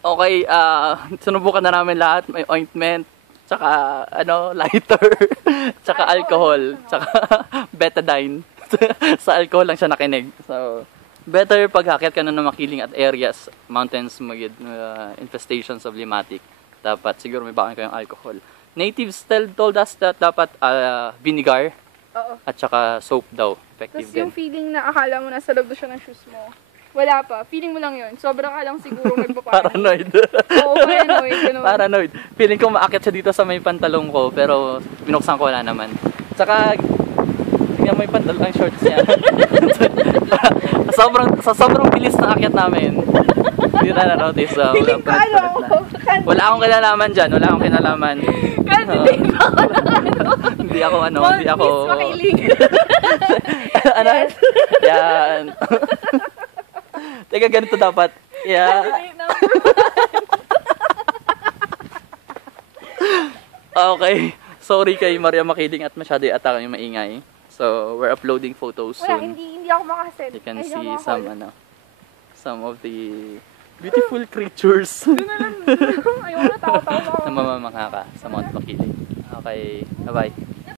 Okay, sinubukan na namin lahat. May ointment, tsaka lighter, tsaka alcohol, tsaka betadine. Sa alcohol lang siya nakinig. So, better pag hakyat ka na ng makiling at areas, mountains, infestations of limatic. Dapat siguro may bakan kayong alcohol. Natives told us that dapat vinegar. Oo. At saka soap daw. Effective Tapos din. yung feeling na akala mo nasa loob siya ng shoes mo. Wala pa. Feeling mo lang yun. Sobrang ka lang siguro Paranoid. Oo, paranoid. Ganun. Paranoid. Feeling ko maakyat siya dito sa may pantalong ko, pero binuksan ko wala naman. Tsaka, tingnan mo yung pantalong, ang shorts niya. sobrang bilis na akyat namin. Hindi na na-notice. Feeling ko Wala akong kinalaman dyan. Wala akong kinalaman. Candidate pa ako na Hindi ako hindi ako... Miss makiling. Ano? Yan. Teka, ganito dapat. Yeah. Candidate number 1. Okay. Sorry kay Maria Makiling at masyado atake yung maingay. So, we're uploading photos Wala, soon. hindi ako makaset. You can see some of the beautiful creatures Ayoko na, tawa-tawa ako. na mamamangha ka sa Mount Makiling. Okay, bye-bye.